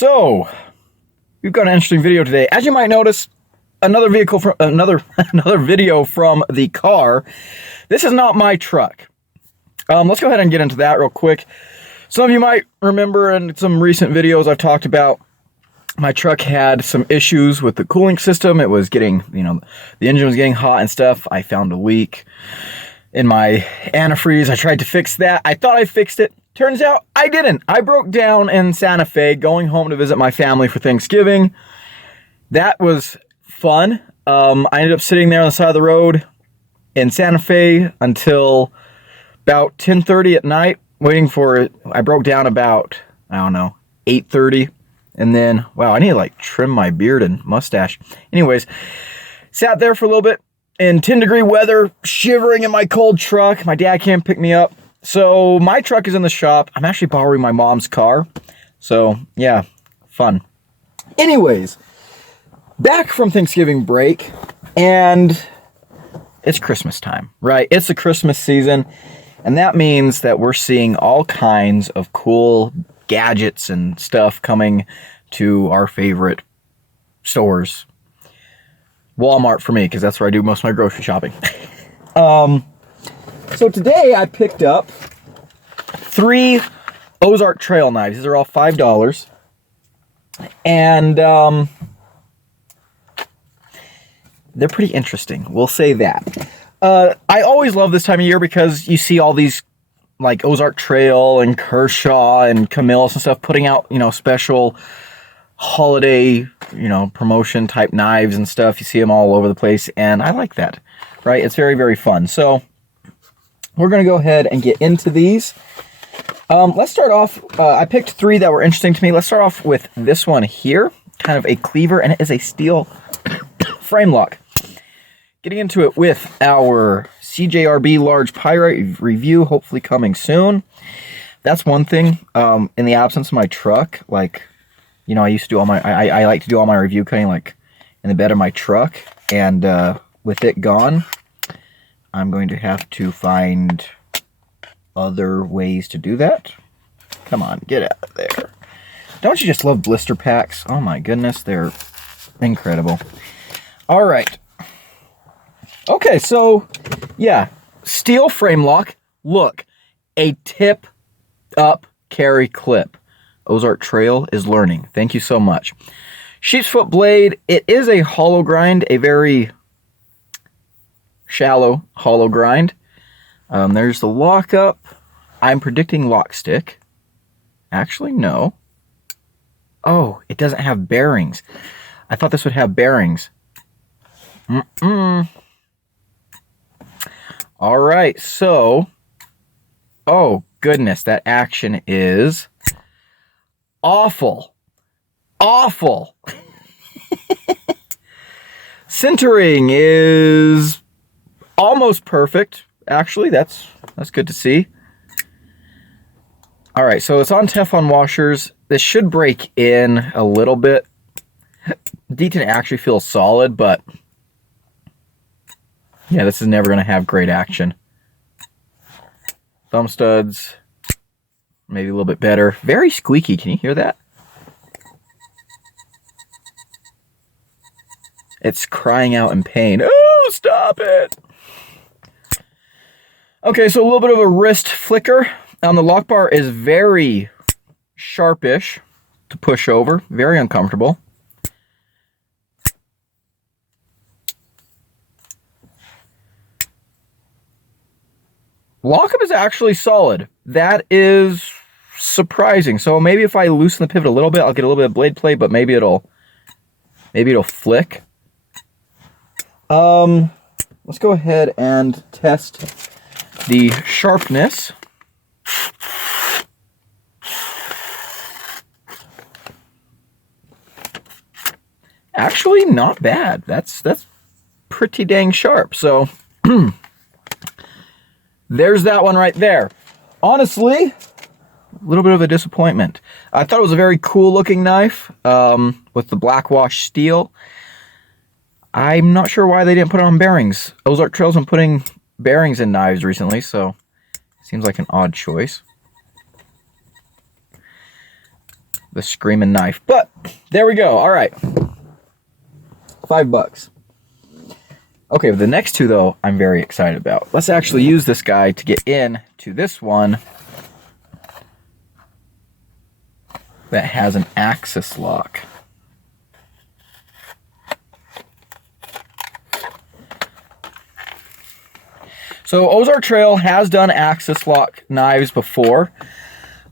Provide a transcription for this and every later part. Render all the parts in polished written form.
So, we've got an interesting video today. As you might notice, another vehicle from another video from the car. This is not my truck. Let's go ahead and get into that real quick. Some of you might remember in some recent videos I've talked about my truck had some issues with the cooling system. It was getting, the engine was getting hot and stuff. I found a leak in my antifreeze. I tried to fix that. I thought I fixed it. Turns out I didn't. I broke down in Santa Fe going home to visit my family for Thanksgiving. That was fun. I ended up sitting there on the side of the road in Santa Fe until about 10:30 at night, waiting for it. I broke down about, 8:30. And then, wow, I need to trim my beard and mustache. Anyways, sat there for a little bit in 10-degree weather, shivering in my cold truck. My dad came pick me up. So my truck is in the shop. I'm actually borrowing my mom's car. So yeah, fun. Anyways, back from Thanksgiving break, and it's Christmas time, right? It's the Christmas season, and that means that we're seeing all kinds of cool gadgets and stuff coming to our favorite stores. Walmart for me, because that's where I do most of my grocery shopping. So today I picked up 3 Ozark trail knives. These are all $5. And they're pretty interesting. We'll say that. I always love this time of year because you see all these Ozark Trail and Kershaw and Camillus and stuff putting out, special holiday, promotion type knives and stuff. You see them all over the place, and I like that, right? It's very, very fun. So we're going to go ahead and get into these. Let's start off, I picked 3 that were interesting to me. Let's start off with this one here, kind of a cleaver, and it is a steel frame lock. Getting into it with our CJRB large pyrite review, hopefully coming soon. That's one thing. In the absence of my truck, I used to do all my, I like to do all my review cutting in the bed of my truck, and with it gone, I'm going to have to find other ways to do that. Come on, get out of there. Don't you just love blister packs? Oh my goodness, they're incredible. All right. Okay, so yeah, steel frame lock. Look, a tip up carry clip. Ozark Trail is learning. Thank you so much. Sheep's foot blade. It is a hollow grind, a very shallow hollow grind. There's the lockup. I'm predicting lock stick. Actually, no. Oh, it doesn't have bearings. I thought this would have bearings. All right, so, oh goodness, that action is awful. Awful. Centering is almost perfect. Actually, that's good to see. All right, so it's on Teflon washers. This should break in a little bit. Deton actually feels solid, but yeah, this is never going to have great action. Thumb studs, maybe a little bit better. Very squeaky. Can you hear that? It's crying out in pain. Oh, stop it. Okay, so a little bit of a wrist flicker. The lock bar is very sharpish to push over. Very uncomfortable. Lockup is actually solid. That is surprising. So maybe if I loosen the pivot a little bit, I'll get a little bit of blade play, but maybe it'll flick. Let's go ahead and test the sharpness. Actually, not bad. That's pretty dang sharp. So there's that one right there. Honestly, a little bit of a disappointment. I thought it was a very cool looking knife with the black wash steel. I'm not sure why they didn't put it on bearings. Ozark Trail's been putting bearings in knives recently, so it seems like an odd choice. the screaming knife. But there we go. All right. $5. Okay, the next two, though, I'm very excited about. Let's actually use this guy to get in to this one that has an axis lock. So Ozark Trail has done axis lock knives before.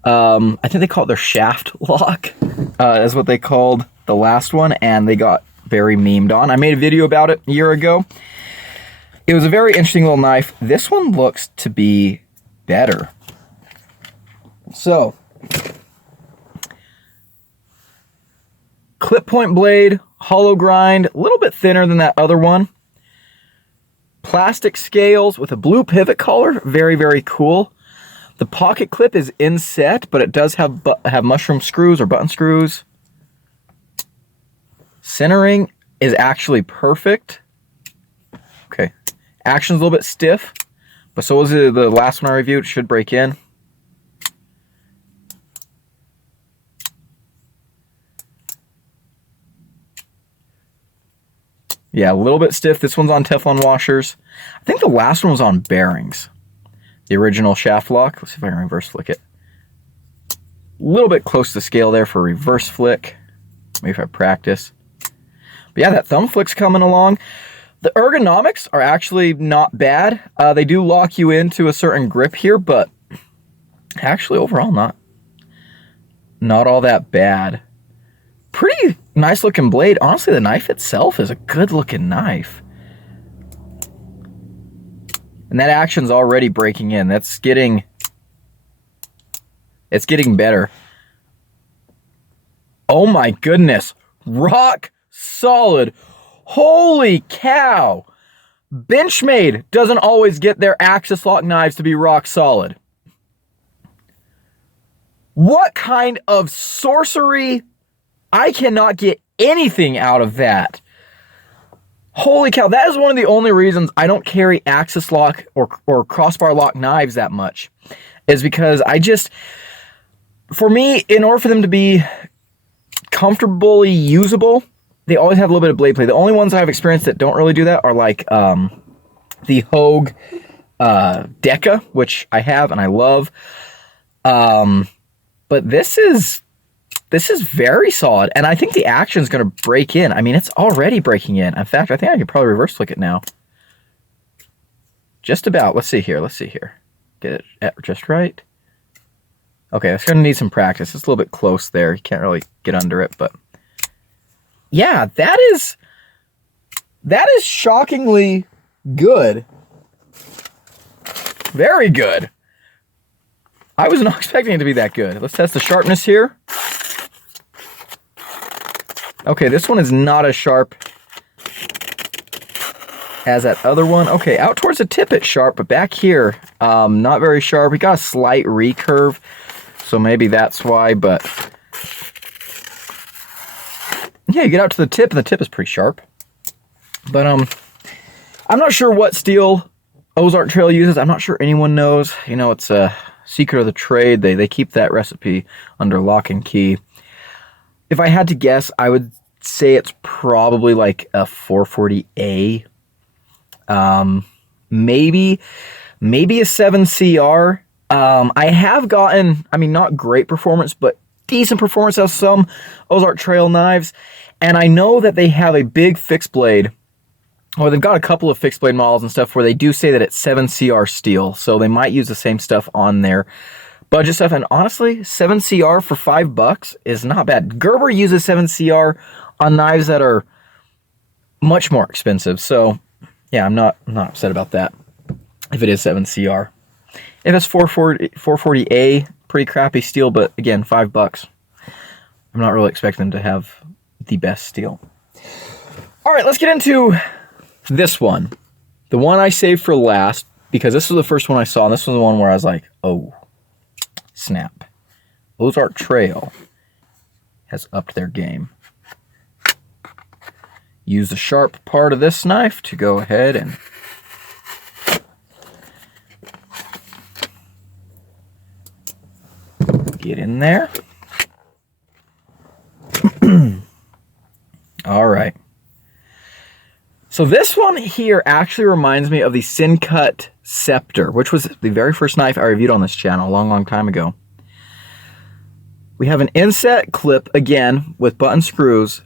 I think they call it their shaft lock, is what they called the last one, and they got very memed on. I made a video about it a year ago. It was a very interesting little knife. This one looks to be better. So, clip point blade, hollow grind, a little bit thinner than that other one. Plastic scales with a blue pivot collar, very, very cool. The pocket clip is inset, but it does have mushroom screws or button screws. Centering is actually perfect. Okay, action's a little bit stiff, but so was the last one I reviewed. It should break in. Yeah, a little bit stiff. This one's on Teflon washers. I think the last one was on bearings. The original shaft lock. Let's see if I can reverse flick it. A little bit close to the scale there for reverse flick. Maybe if I practice. But yeah, that thumb flick's coming along. The ergonomics are actually not bad. They do lock you into a certain grip here, but actually overall not all that bad. Pretty nice looking blade. Honestly, the knife itself is a good looking knife. And that action's already breaking in. It's getting better. Oh my goodness. Rock solid. Holy cow. Benchmade doesn't always get their axis lock knives to be rock solid. What kind of sorcery? I cannot get anything out of that. Holy cow, that is one of the only reasons I don't carry axis lock or crossbar lock knives that much. Is because for me, in order for them to be comfortably usable, they always have a little bit of blade play. The only ones I've experienced that don't really do that are like the Hogue Deca, which I have and I love. But this is very solid, and I think the action is going to break in. I mean, it's already breaking in. In fact, I think I could probably reverse flick it now. Just about. Let's see here. Get it just right. Okay, it's going to need some practice. It's a little bit close there. You can't really get under it, but yeah, that is shockingly good. Very good. I was not expecting it to be that good. Let's test the sharpness here. Okay, this one is not as sharp as that other one. Okay, out towards the tip it's sharp, but back here, not very sharp. We got a slight recurve, so maybe that's why, but yeah, you get out to the tip, and the tip is pretty sharp. But I'm not sure what steel Ozark Trail uses. I'm not sure anyone knows. You know, it's a secret of the trade. They keep that recipe under lock and key. If I had to guess, I would say it's probably like a 440A. Maybe a 7CR. I have gotten, I mean, not great performance, but decent performance out of some Ozark Trail knives. And I know that they have a big fixed blade. Well, they've got a couple of fixed blade models and stuff where they do say that it's 7CR steel. So they might use the same stuff on their budget stuff. And honestly, 7CR for $5 is not bad. Gerber uses 7CR on knives that are much more expensive. So yeah, I'm not upset about that if it is 7CR. If it's 440A, pretty crappy steel, but again, $5. I'm not really expecting them to have the best steel. All right, let's get into this one. The one I saved for last, because this was the first one I saw, and this was the one where I was like, oh, snap. Ozark Trail has upped their game. Use the sharp part of this knife to go ahead and get in there. All right. So this one here actually reminds me of the Syncut Scepter, which was the very first knife I reviewed on this channel a long, long time ago. We have an inset clip, again, with button screws,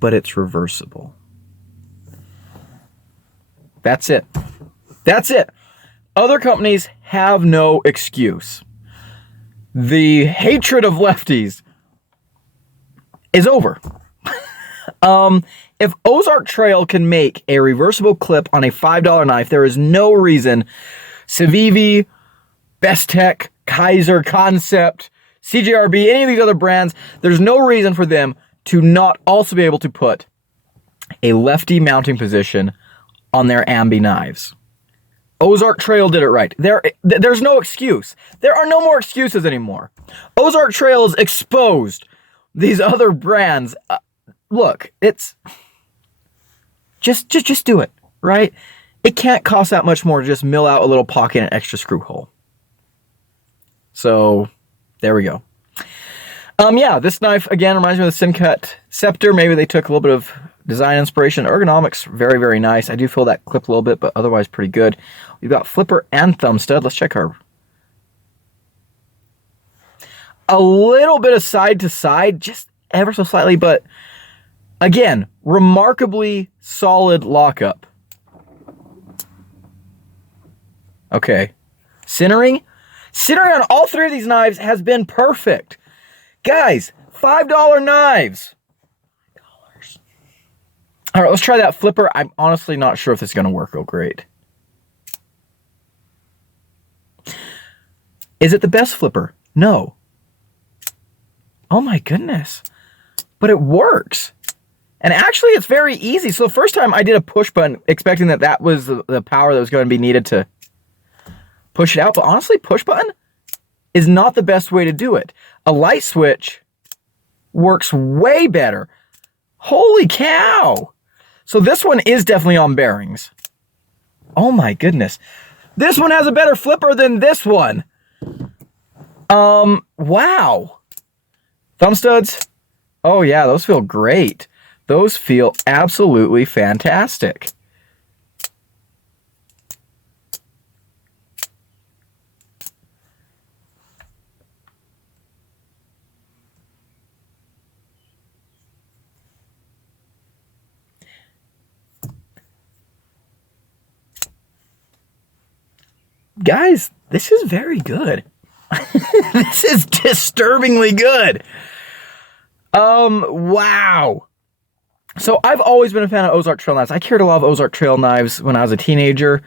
but it's reversible. That's it. That's it. Other companies have no excuse. The hatred of lefties is over. If Ozark Trail can make a reversible clip on a $5 knife, there is no reason Civivi, Bestech, Kaiser, Concept, CJRB, any of these other brands, there's no reason for them to not also be able to put a lefty mounting position on their ambi knives. Ozark Trail did it right. There's no excuse. There are no more excuses anymore. Ozark Trail has exposed these other brands. Look, it's just do it, right? It can't cost that much more to just mill out a little pocket and an extra screw hole. So there we go. Yeah, this knife again reminds me of the Syncut Scepter. Maybe they took a little bit of design inspiration. Ergonomics, very, very nice. I do feel that clip a little bit, but otherwise pretty good. We've got flipper and thumb stud. Let's check her. A little bit of side to side, just ever so slightly, but again, remarkably solid lockup. Okay. Centering on all three of these knives has been perfect. Guys, $5 knives. All right, let's try that flipper. I'm honestly not sure if this is going to work. Oh, great. Is it the best flipper? No. Oh my goodness. But it works. And actually, it's very easy. So the first time I did a push button, expecting that was the power that was going to be needed to push it out. But honestly, push button is not the best way to do it. A light switch works way better. Holy cow. So this one is definitely on bearings. Oh my goodness. This one has a better flipper than this one. Wow. Thumb studs. Oh yeah, those feel great. Those feel absolutely fantastic. Guys, this is very good. This is disturbingly good. Wow. So I've always been a fan of Ozark Trail knives. I carried a lot of Ozark Trail knives when I was a teenager.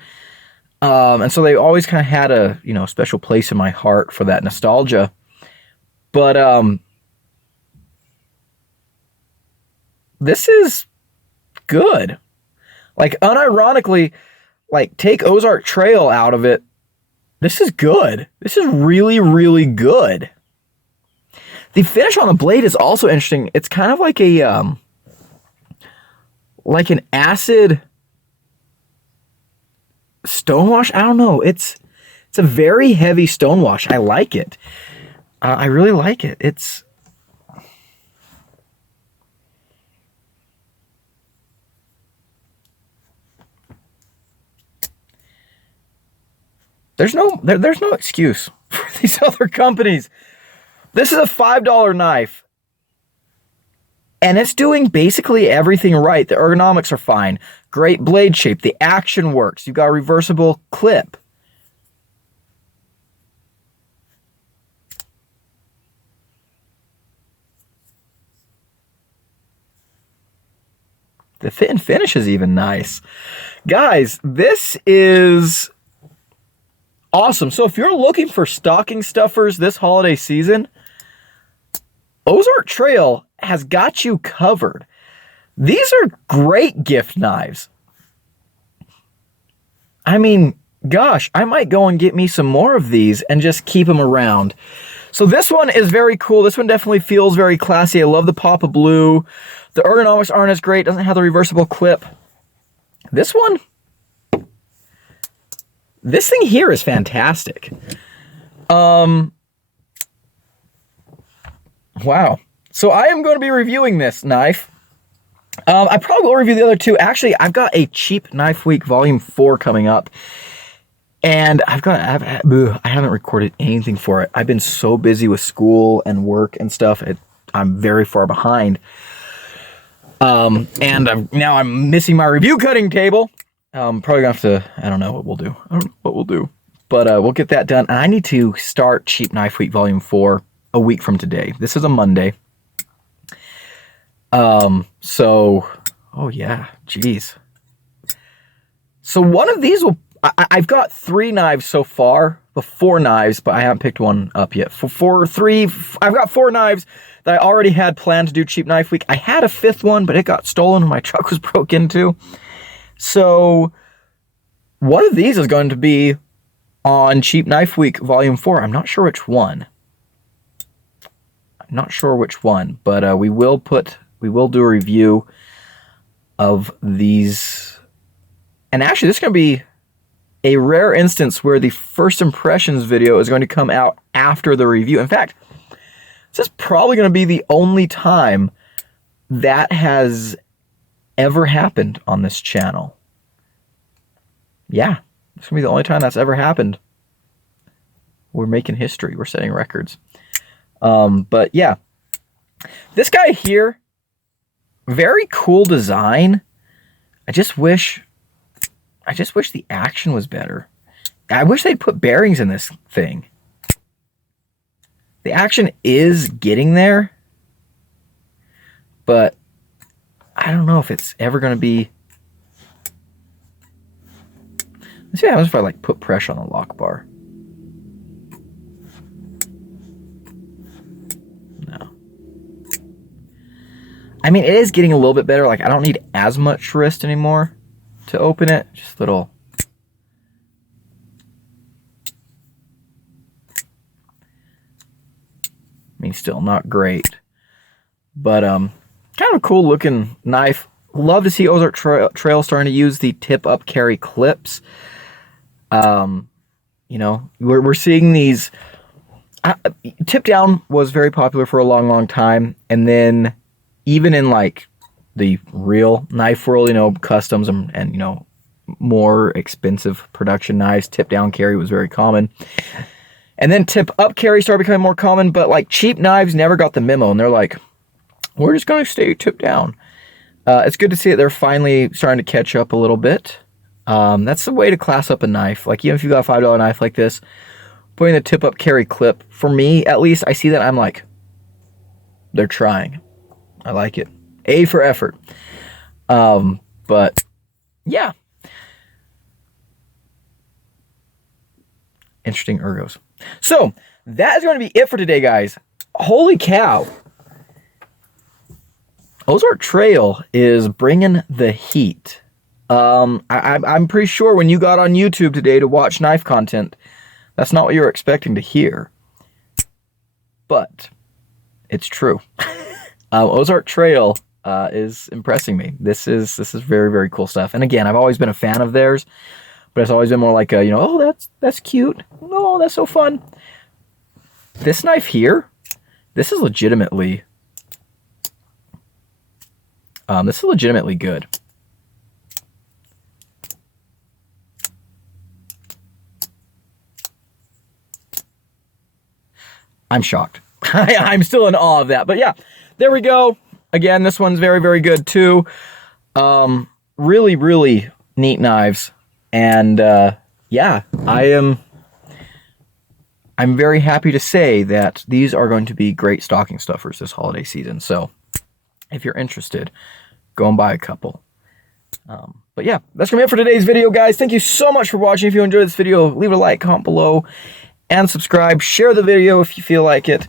And so they always kind of had a, special place in my heart for that nostalgia. But, this is good. Like, unironically, like, take Ozark Trail out of it. This is good. This is really, really good. The finish on the blade is also interesting. It's kind of like a, like an acid stonewash. I don't know. It's a very heavy stonewash. I like it. I really like it. It's there's no excuse for these other companies. This is a $5 knife. And it's doing basically everything right. The ergonomics are fine. Great blade shape. The action works. You've got a reversible clip. The fit and finish is even nice. Guys, this is awesome. So if you're looking for stocking stuffers this holiday season, Ozark Trail has got you covered. These are great gift knives. I mean, gosh, I might go and get me some more of these and just keep them around. So this one is very cool. This one definitely feels very classy. I love the pop of blue. The ergonomics aren't as great. Doesn't have the reversible clip. This one, this thing here is fantastic. Wow. So I am going to be reviewing this knife. I probably will review the other two. Actually, I've got a Cheap Knife Week Volume 4 coming up. And I haven't recorded anything for it. I've been so busy with school and work and stuff. I'm very far behind. And now I'm missing my review cutting table. Probably gonna have to, I don't know what we'll do. I don't know what we'll do. But we'll get that done. And I need to start Cheap Knife Week Volume 4 a week from today. This is a Monday. Oh yeah, geez. So one of these will, I've got 3 knives so far, 4 knives, but I haven't picked one up yet. I've got 4 knives that I already had planned to do Cheap Knife Week. I had a 5th one, but it got stolen when my truck was broke into. So one of these is going to be on Cheap Knife Week Volume 4. I'm not sure which one. But we will do a review of these. And actually, this is going to be a rare instance where the first impressions video is going to come out after the review. In fact, this is probably going to be the only time that has ever happened on this channel. Yeah, it's going to be the only time that's ever happened. We're making history. We're setting records. But yeah, this guy here, very cool design. I just wish the action was better. I wish they'd put bearings in this thing. The action is getting there, but I don't know if it's ever going to be. Let's see what happens if I like put pressure on the lock bar. No. I mean, it is getting a little bit better. Like, I don't need as much wrist anymore to open it. Just little. I mean, still not great, but kind of cool looking knife. Love to see Ozark Trail starting to use the tip up carry clips. You know, we're seeing these. Tip down was very popular for a long time, and then even in like the real knife world, you know, customs and you know, more expensive production knives, tip down carry was very common. And then tip up carry started becoming more common, but like cheap knives never got the memo, and they're like, we're just going to stay tip down. It's good to see that they're finally starting to catch up a little bit. That's the way to class up a knife. Like, even if you got a $5 knife like this, putting the tip up carry clip, for me at least, I see that, I'm like, they're trying. I like it. A for effort. But yeah. Interesting ergos. So that is going to be it for today, guys. Holy cow. Ozark Trail is bringing the heat. I'm pretty sure when you got on YouTube today to watch knife content, that's not what you were expecting to hear. But it's true. Ozark Trail is impressing me. This is very, very cool stuff. And again, I've always been a fan of theirs, but it's always been more like, you know, oh, that's cute. No, that's so fun. This knife here, this is legitimately good. I'm shocked. I'm still in awe of that. But yeah, there we go. Again, this one's very, very good too. Really, really neat knives. And yeah, I'm very happy to say that these are going to be great stocking stuffers this holiday season. So if you're interested, go and buy a couple. But yeah, that's going to be it for today's video, guys. Thank you so much for watching. If you enjoyed this video, leave a like, comment below, and subscribe. Share the video if you feel like it.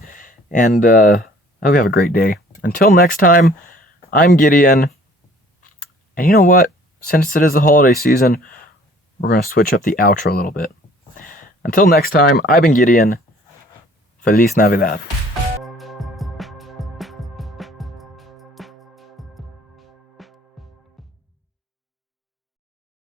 And I hope you have a great day. Until next time, I'm Gideon. And you know what? Since it is the holiday season, we're going to switch up the outro a little bit. Until next time, I've been Gideon. Feliz Navidad.